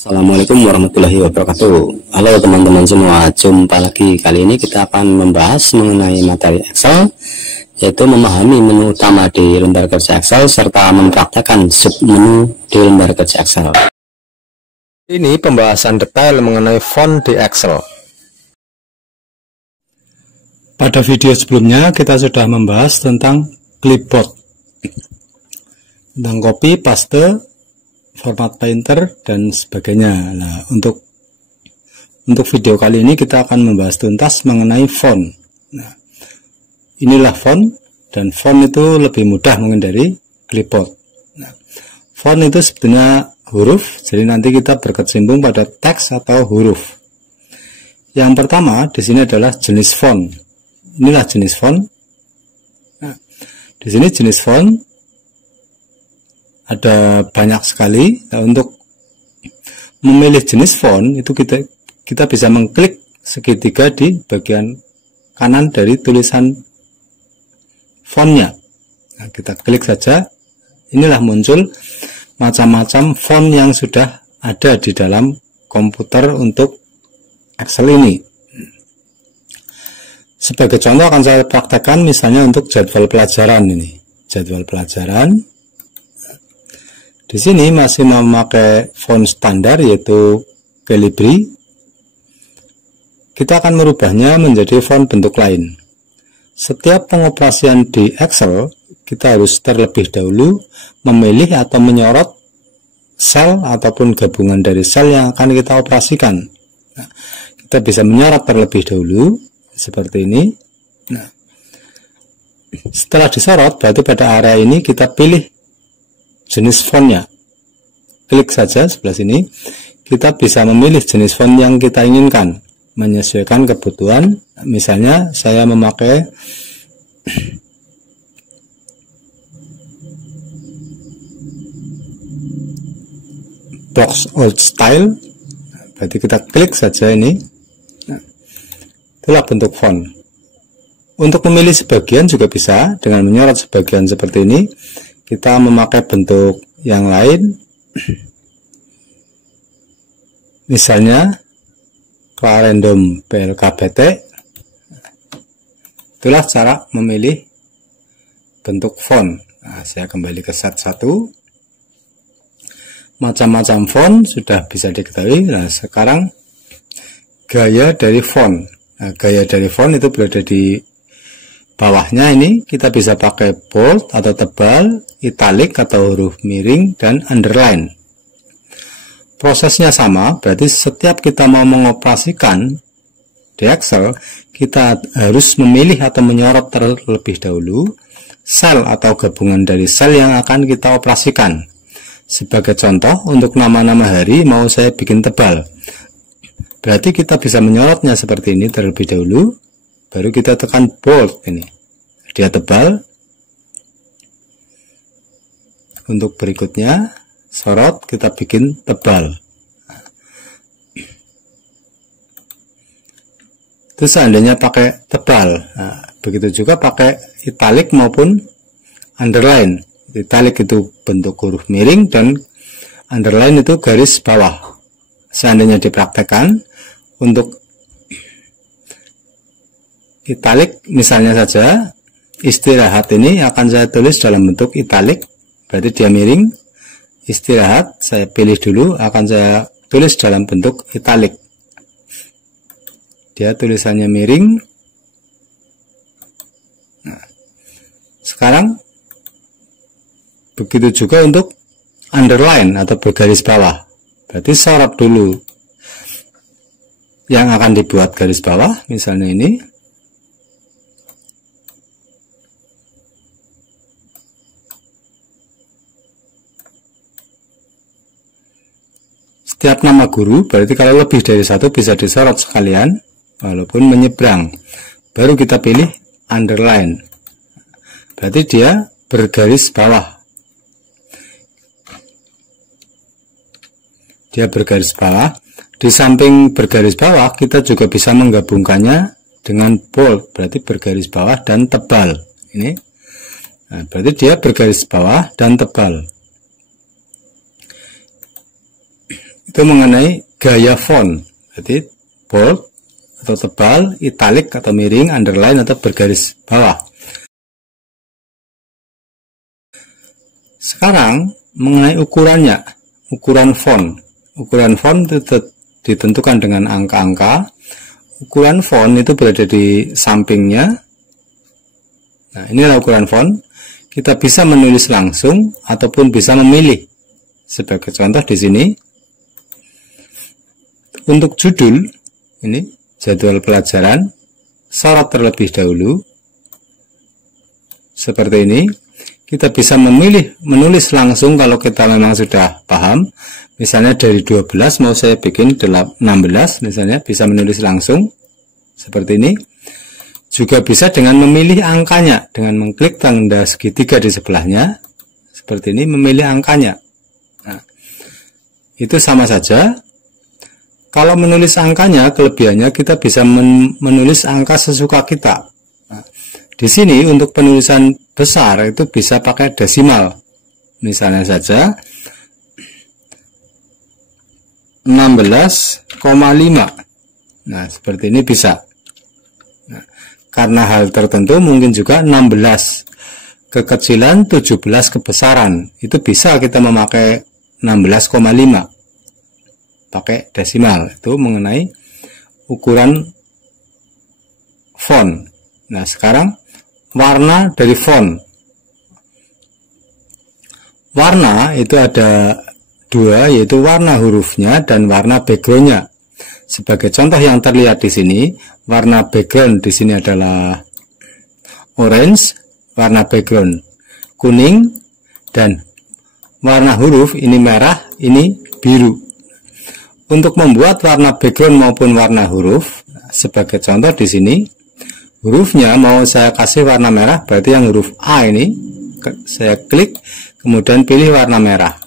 Assalamualaikum warahmatullahi wabarakatuh. Halo teman-teman semua, jumpa lagi. Kali ini kita akan membahas mengenai materi Excel, yaitu memahami menu utama di lembar kerja Excel serta mempraktekkan submenu di lembar kerja Excel. Ini pembahasan detail mengenai font di Excel. Pada video sebelumnya kita sudah membahas tentang clipboard, tentang copy, paste, format painter dan sebagainya. Nah, untuk video kali ini kita akan membahas tuntas mengenai font. Nah, inilah font, dan font itu lebih mudah mungkin dari clipboard. Nah, font itu sebenarnya huruf, jadi nanti kita berkecimpung pada teks atau huruf. Yang pertama di sini adalah jenis font. Inilah jenis font. Nah, di sini jenis font ada banyak sekali. Nah, untuk memilih jenis font itu kita bisa mengklik segitiga di bagian kanan dari tulisan fontnya. Nah, kita klik saja, inilah muncul macam-macam font yang sudah ada di dalam komputer untuk Excel ini. Sebagai contoh akan saya praktekkan misalnya untuk jadwal pelajaran ini. Jadwal pelajaran. Di sini masih memakai font standar yaitu Calibri. Kita akan merubahnya menjadi font bentuk lain. Setiap pengoperasian di Excel, kita harus terlebih dahulu memilih atau menyorot sel ataupun gabungan dari sel yang akan kita operasikan. Nah, kita bisa menyorot terlebih dahulu seperti ini. Nah, setelah disorot, berarti pada area ini kita pilih jenis fontnya. Klik saja sebelah sini, kita bisa memilih jenis font yang kita inginkan menyesuaikan kebutuhan. Misalnya saya memakai box old style, berarti kita klik saja ini. Nah, itulah bentuk font. Untuk memilih sebagian juga bisa dengan menyorot sebagian seperti ini. Kita memakai bentuk yang lain, misalnya Clarendon PLKBT. Itulah cara memilih bentuk font. Nah, saya kembali ke set 1. Macam-macam font sudah bisa diketahui. Nah, sekarang gaya dari font. Nah, gaya dari font itu berada di bawahnya. Ini kita bisa pakai bold atau tebal, italic atau huruf miring, dan underline. Prosesnya sama, berarti setiap kita mau mengoperasikan di Excel, kita harus memilih atau menyorot terlebih dahulu sel atau gabungan dari sel yang akan kita operasikan. Sebagai contoh, untuk nama-nama hari mau saya bikin tebal, berarti kita bisa menyorotnya seperti ini terlebih dahulu, baru kita tekan bold ini. Dia tebal. Untuk berikutnya, sorot, kita bikin tebal. Itu seandainya pakai tebal. Nah, begitu juga pakai italic maupun underline. Italic itu bentuk huruf miring dan underline itu garis bawah. Seandainya dipraktekkan untuk italic, misalnya saja istirahat ini akan saya tulis dalam bentuk italic, berarti dia miring. Istirahat saya pilih dulu, akan saya tulis dalam bentuk italic. Dia tulisannya miring. Nah, sekarang begitu juga untuk underline atau bergaris bawah, berarti sorot dulu yang akan dibuat garis bawah, misalnya ini. Setiap nama guru, berarti kalau lebih dari satu bisa disorot sekalian, walaupun menyeberang. Baru kita pilih underline, berarti dia bergaris bawah. Dia bergaris bawah. Di samping bergaris bawah, kita juga bisa menggabungkannya dengan bold, berarti bergaris bawah dan tebal. Ini, nah, berarti dia bergaris bawah dan tebal. itu mengenai gaya font. Jadi bold atau tebal, italic atau miring, underline atau bergaris bawah. Sekarang mengenai ukurannya, ukuran font. Ukuran font itu ditentukan dengan angka-angka. Ukuran font itu berada di sampingnya. Nah, inilah ukuran font. Kita bisa menulis langsung ataupun bisa memilih. Sebagai contoh di sini, untuk judul ini jadwal pelajaran, sorot terlebih dahulu. Seperti ini. Kita bisa memilih menulis langsung kalau kita memang sudah paham. Misalnya dari 12 mau saya bikin 16, misalnya bisa menulis langsung seperti ini. Juga bisa dengan memilih angkanya, dengan mengklik tanda segitiga di sebelahnya seperti ini, memilih angkanya. Nah, itu sama saja. Kalau menulis angkanya, kelebihannya kita bisa menulis angka sesuka kita. Nah, di sini untuk penulisan besar itu bisa pakai desimal. Misalnya saja 16,5. Nah, seperti ini bisa. Nah, karena hal tertentu mungkin juga 16 kekecilan, 17 kebesaran. Itu bisa kita memakai 16,5. Pakai desimal. Itu mengenai ukuran font. Nah, sekarang warna dari font. Warna itu ada dua, yaitu warna hurufnya dan warna backgroundnya. Sebagai contoh yang terlihat di sini, warna background di sini adalah orange, warna background kuning, dan warna huruf ini merah, ini biru. Untuk membuat warna background maupun warna huruf, sebagai contoh di sini, hurufnya mau saya kasih warna merah, berarti yang huruf A ini saya klik, kemudian pilih warna merah.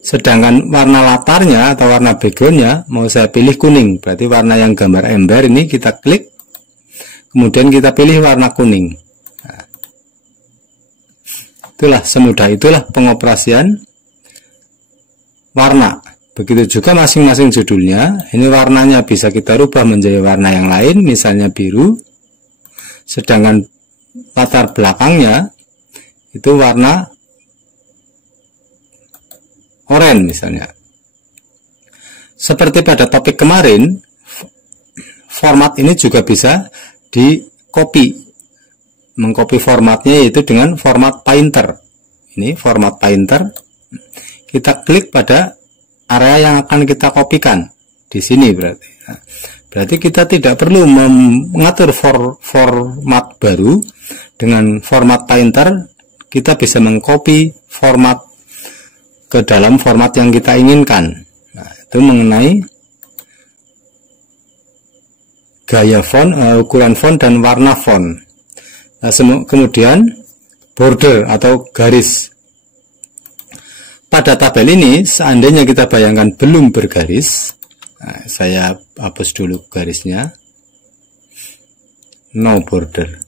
Sedangkan warna latarnya atau warna backgroundnya mau saya pilih kuning, berarti warna yang gambar ember ini kita klik, kemudian kita pilih warna kuning. Nah, itulah semudah itulah pengoperasian warna. Begitu juga masing-masing judulnya, ini warnanya bisa kita rubah menjadi warna yang lain, misalnya biru, sedangkan latar belakangnya itu warna oranye misalnya. Seperti pada topik kemarin, format ini juga bisa di copy, mengcopy formatnya yaitu dengan format painter. Ini format painter, kita klik pada area yang akan kita kopikan di sini berarti. Nah, berarti kita tidak perlu mengatur format baru. Dengan format painter kita bisa mengcopy format ke dalam format yang kita inginkan. Nah, itu mengenai gaya font, ukuran font dan warna font. Nah, kemudian border atau garis. Pada tabel ini, seandainya kita bayangkan belum bergaris, nah, saya hapus dulu garisnya, no border.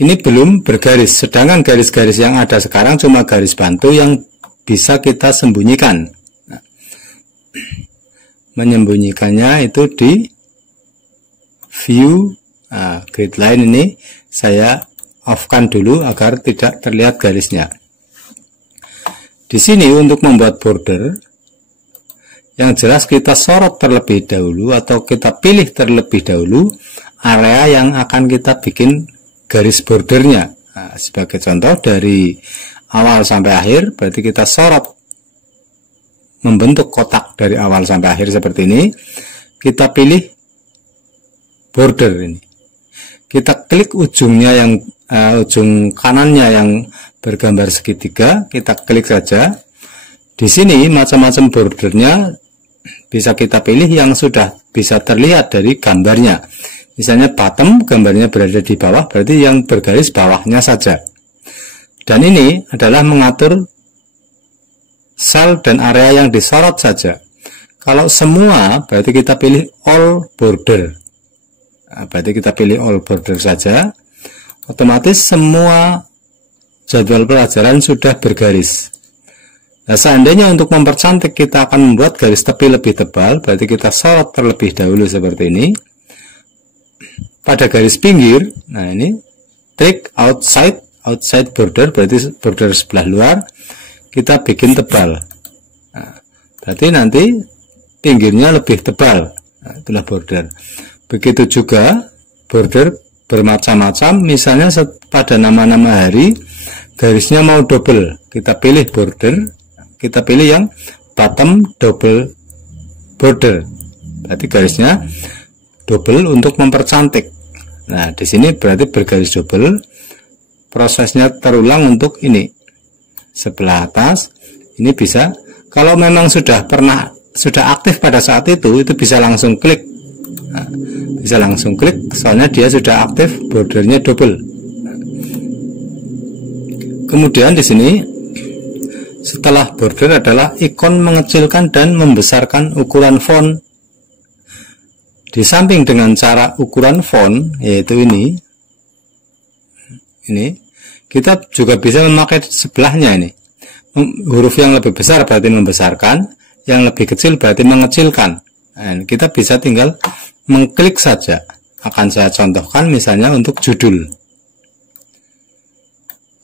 Ini belum bergaris, sedangkan garis-garis yang ada sekarang cuma garis bantu yang bisa kita sembunyikan. Nah, menyembunyikannya itu di view, grid line ini saya off-kan dulu agar tidak terlihat garisnya. Di sini untuk membuat border, yang jelas kita sorot terlebih dahulu atau kita pilih terlebih dahulu area yang akan kita bikin garis bordernya. Nah, sebagai contoh dari awal sampai akhir, berarti kita sorot membentuk kotak dari awal sampai akhir seperti ini. Kita pilih border ini. Kita klik ujungnya yang ujung kanannya yang bergambar segitiga, kita klik saja. Di sini macam-macam bordernya bisa kita pilih yang sudah bisa terlihat dari gambarnya. Misalnya bottom, gambarnya berada di bawah, berarti yang bergaris bawahnya saja. Dan ini adalah mengatur sel dan area yang disorot saja. Kalau semua, berarti kita pilih all border. Nah, berarti kita pilih all border saja. Otomatis semua jadwal pelajaran sudah bergaris. Nah, seandainya untuk mempercantik kita akan membuat garis tepi lebih tebal, berarti kita sorot terlebih dahulu seperti ini. Pada garis pinggir, nah ini take outside border, berarti border sebelah luar, kita bikin tebal. Nah, berarti nanti pinggirnya lebih tebal. Nah, itulah border. Begitu juga border bermacam-macam, misalnya pada nama-nama hari, garisnya mau double, kita pilih border, kita pilih yang bottom double border, berarti garisnya double untuk mempercantik. Nah, di sini berarti bergaris double, prosesnya terulang untuk ini sebelah atas. Ini bisa, kalau memang sudah aktif pada saat itu bisa langsung klik. Nah, bisa langsung klik, soalnya dia sudah aktif, bordernya double. Nah, kemudian di sini setelah border adalah ikon mengecilkan dan membesarkan ukuran font. Di samping dengan cara ukuran font, yaitu ini, kita juga bisa memakai sebelahnya ini. Huruf yang lebih besar berarti membesarkan, yang lebih kecil berarti mengecilkan. Nah, kita bisa tinggal mengklik saja. Akan saya contohkan misalnya untuk judul.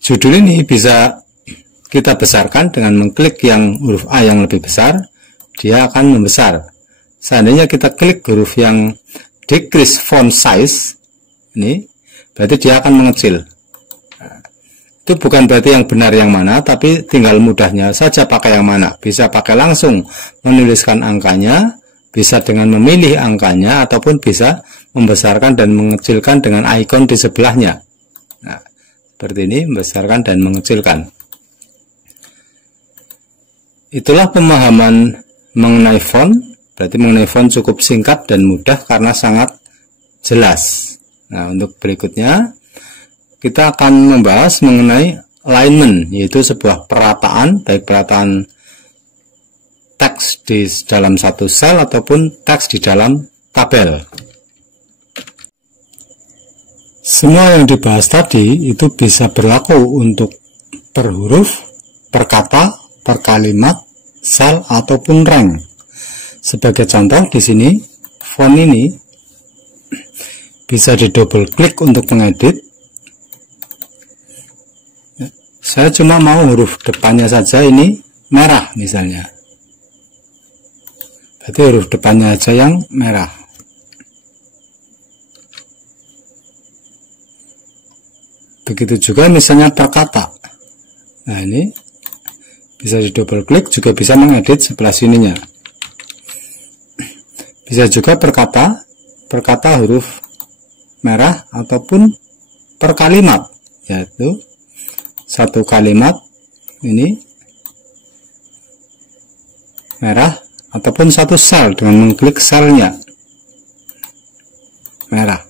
Judul ini bisa kita besarkan dengan mengklik yang huruf A yang lebih besar, dia akan membesar. Seandainya kita klik huruf yang decrease font size, ini berarti dia akan mengecil. Nah, itu bukan berarti yang benar yang mana, tapi tinggal mudahnya saja pakai yang mana. Bisa pakai langsung menuliskan angkanya, bisa dengan memilih angkanya, ataupun bisa membesarkan dan mengecilkan dengan ikon di sebelahnya. Nah, seperti ini, membesarkan dan mengecilkan. Itulah pemahaman mengenai font. Berarti mengenai font cukup singkat dan mudah karena sangat jelas. Nah, untuk berikutnya kita akan membahas mengenai alignment, yaitu sebuah perataan, baik perataan teks di dalam satu sel ataupun teks di dalam tabel. Semua yang dibahas tadi itu bisa berlaku untuk per huruf, per kata, per kalimat, sel ataupun rank. Sebagai contoh di sini font ini bisa di double klik untuk mengedit. Saya cuma mau huruf depannya saja ini merah misalnya. Berarti huruf depannya aja yang merah. Begitu juga misalnya per kata. Nah, ini bisa di double klik, juga bisa mengedit sebelah sininya. Bisa juga per kata huruf merah ataupun per kalimat, yaitu satu kalimat ini merah ataupun satu sel dengan mengklik selnya merah.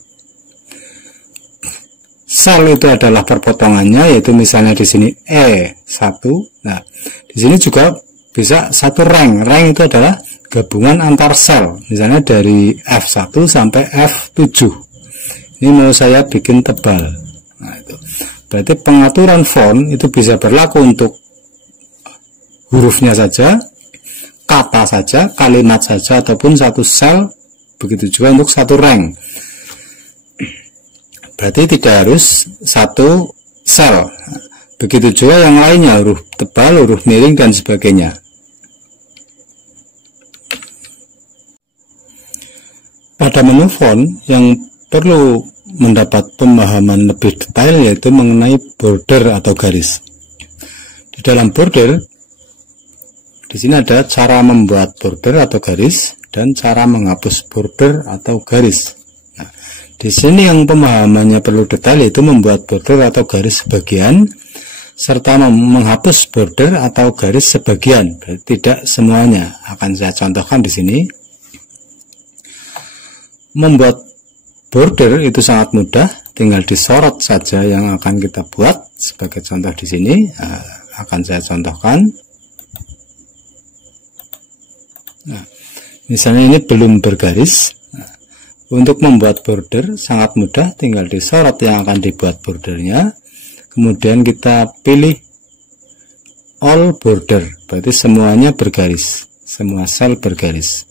Sel itu adalah perpotongannya, yaitu misalnya di sini E1. Nah, di sini juga bisa satu rank. Rank itu adalah gabungan antar sel, misalnya dari F1 sampai F7. Ini mau saya bikin tebal. Nah, itu berarti pengaturan font itu bisa berlaku untuk hurufnya saja, kata saja, kalimat saja, ataupun satu sel. Begitu juga untuk satu rank. Berarti tidak harus satu sel. Begitu juga yang lainnya, huruf tebal, huruf miring, dan sebagainya. Pada menu font yang perlu mendapat pemahaman lebih detail yaitu mengenai border atau garis. Di dalam border, di sini ada cara membuat border atau garis dan cara menghapus border atau garis. Nah, di sini yang pemahamannya perlu detail yaitu membuat border atau garis sebagian serta menghapus border atau garis sebagian. Berarti tidak semuanya. Akan saya contohkan di sini. Membuat border itu sangat mudah, tinggal disorot saja yang akan kita buat. Sebagai contoh di sini akan saya contohkan. Nah, misalnya ini belum bergaris. Nah, untuk membuat border sangat mudah, tinggal disorot yang akan dibuat bordernya. Kemudian kita pilih all border, berarti semuanya bergaris, semua sel bergaris.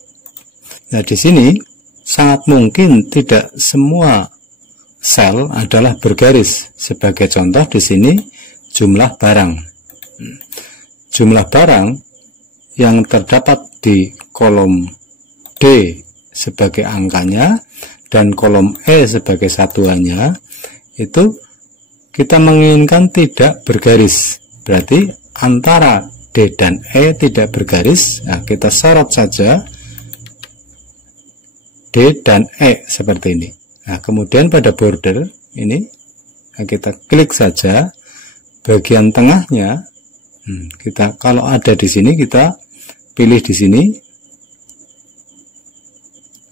Nah, di sini sangat mungkin tidak semua sel adalah bergaris. Sebagai contoh di sini jumlah barang. Jumlah barang yang terdapat di kolom D sebagai angkanya dan kolom E sebagai satuannya, itu kita menginginkan tidak bergaris. Berarti antara D dan E tidak bergaris. Nah, kita sorot saja D dan E seperti ini. Nah, kemudian pada border ini, nah, kita klik saja bagian tengahnya. Kita kalau ada di sini kita pilih di sini.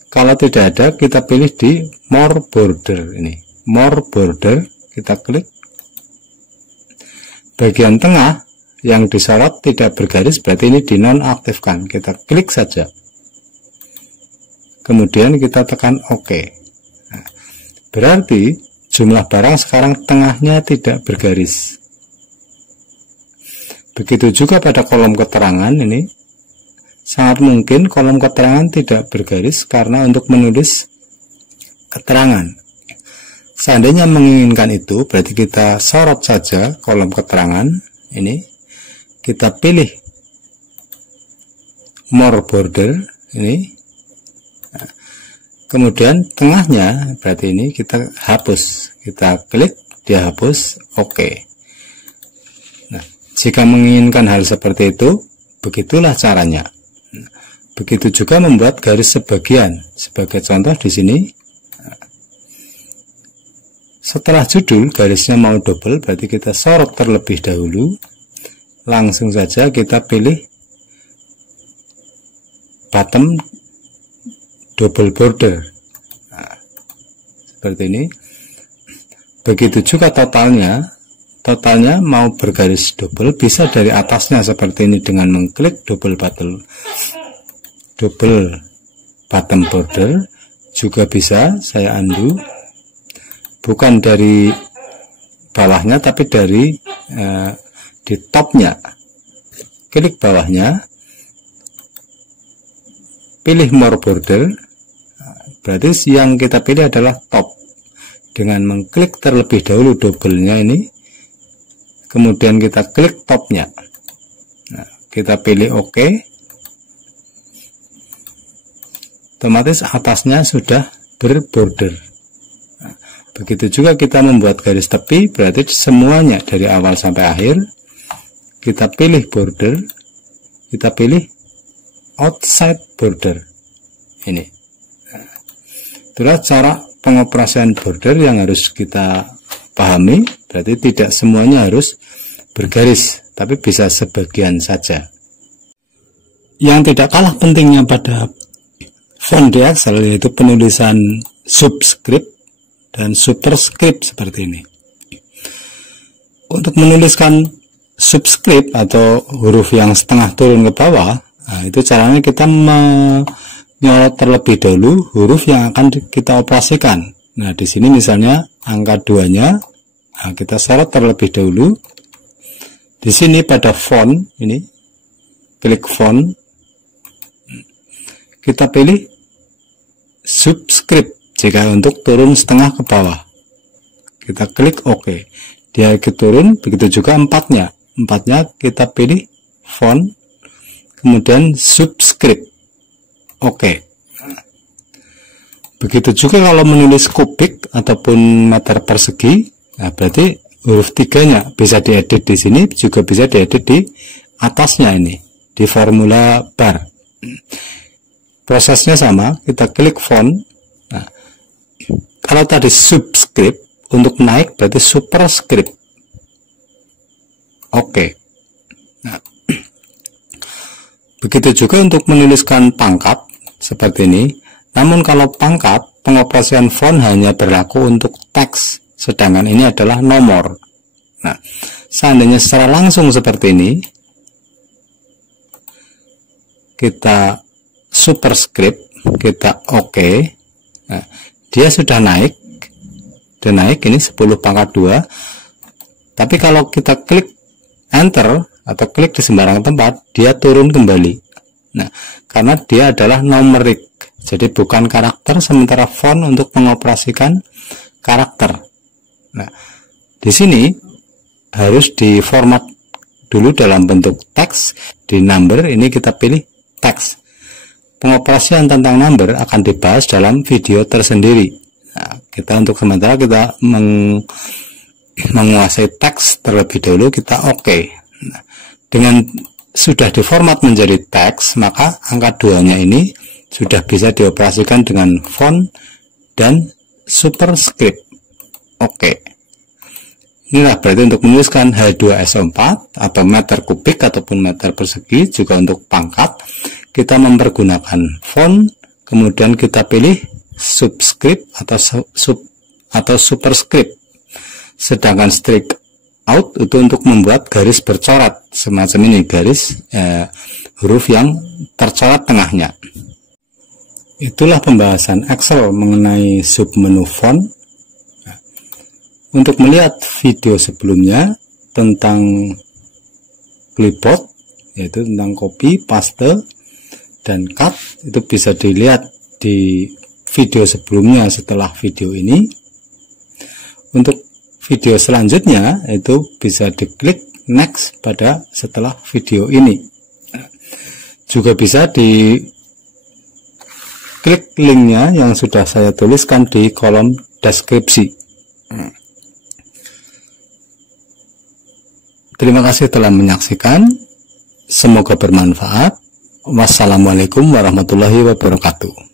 Kalau tidak ada kita pilih di more border ini. More border, kita klik. Bagian tengah yang disorot tidak bergaris, berarti ini dinonaktifkan. Kita klik saja. Kemudian kita tekan OK. Nah, berarti jumlah barang sekarang tengahnya tidak bergaris. Begitu juga pada kolom keterangan ini, sangat mungkin kolom keterangan tidak bergaris karena untuk menulis keterangan. Seandainya menginginkan itu, berarti kita sorot saja kolom keterangan ini, kita pilih more border ini. Kemudian tengahnya berarti ini kita hapus, kita klik, dia hapus, OK. Nah, jika menginginkan hal seperti itu, begitulah caranya. Begitu juga membuat garis sebagian. Sebagai contoh di sini, setelah judul garisnya mau double, berarti kita sorot terlebih dahulu. Langsung saja kita pilih bottom double border. Nah, seperti ini. Begitu juga totalnya mau bergaris double, bisa dari atasnya seperti ini dengan mengklik double bottom border. Juga bisa saya undo, bukan dari bawahnya tapi dari di topnya. Klik bawahnya, pilih more border. Berarti yang kita pilih adalah top. Dengan mengklik terlebih dahulu double-nya ini, kemudian kita klik topnya. Nah, kita pilih OK. Otomatis atasnya sudah berborder. Nah, begitu juga kita membuat garis tepi, berarti semuanya dari awal sampai akhir. Kita pilih border, kita pilih outside border ini. Nah, itulah cara pengoperasian border yang harus kita pahami. Berarti tidak semuanya harus bergaris, tapi bisa sebagian saja. Yang tidak kalah pentingnya pada font di Excel yaitu penulisan subscript dan superscript seperti ini. Untuk menuliskan subscript atau huruf yang setengah turun ke bawah, nah, itu caranya kita menyorot terlebih dahulu huruf yang akan kita operasikan. Nah, di sini misalnya angka 2-nya, nah, kita sorot terlebih dahulu. Di sini pada font ini, klik font, kita pilih subscript jika untuk turun setengah ke bawah. Kita klik OK. Dia turun, begitu juga 4-nya. 4-nya kita pilih font, kemudian subscript. OK. Begitu juga kalau menulis kubik ataupun meter persegi, nah berarti huruf 3-nya bisa diedit di sini, juga bisa diedit di atasnya ini, di formula bar. Prosesnya sama, kita klik font. Nah, kalau tadi subscript, untuk naik berarti superscript. Oke. Nah, begitu juga untuk menuliskan pangkat seperti ini. Namun kalau pangkat, pengoperasian font hanya berlaku untuk teks, sedangkan ini adalah nomor. Nah, seandainya secara langsung seperti ini, kita superscript, kita OK. Nah, dia sudah naik, ini 10 pangkat 2. Tapi kalau kita klik enter atau klik di sembarang tempat, dia turun kembali. Nah, karena dia adalah numerik, jadi bukan karakter, sementara font untuk mengoperasikan karakter. Nah, di sini harus diformat dulu dalam bentuk teks. Di number ini kita pilih teks. Pengoperasian tentang number akan dibahas dalam video tersendiri. Nah, kita untuk sementara kita menguasai teks terlebih dahulu, kita oke. Nah, dengan sudah diformat menjadi teks, maka angka 2-nya ini sudah bisa dioperasikan dengan font dan superscript. Oke. Inilah berarti untuk menuliskan H2SO4 atau meter kubik ataupun meter persegi, juga untuk pangkat kita mempergunakan font, kemudian kita pilih subscript atau superscript. Sedangkan strict out itu untuk membuat garis bercoret semacam ini, garis huruf yang tercoret tengahnya. Itulah pembahasan Excel mengenai submenu font. Untuk melihat video sebelumnya tentang clipboard, yaitu tentang copy, paste, dan cut, itu bisa dilihat di video sebelumnya setelah video ini. Untuk video selanjutnya itu bisa diklik next pada setelah video ini. Juga bisa diklik linknya yang sudah saya tuliskan di kolom deskripsi. Terima kasih telah menyaksikan. Semoga bermanfaat. Wassalamualaikum warahmatullahi wabarakatuh.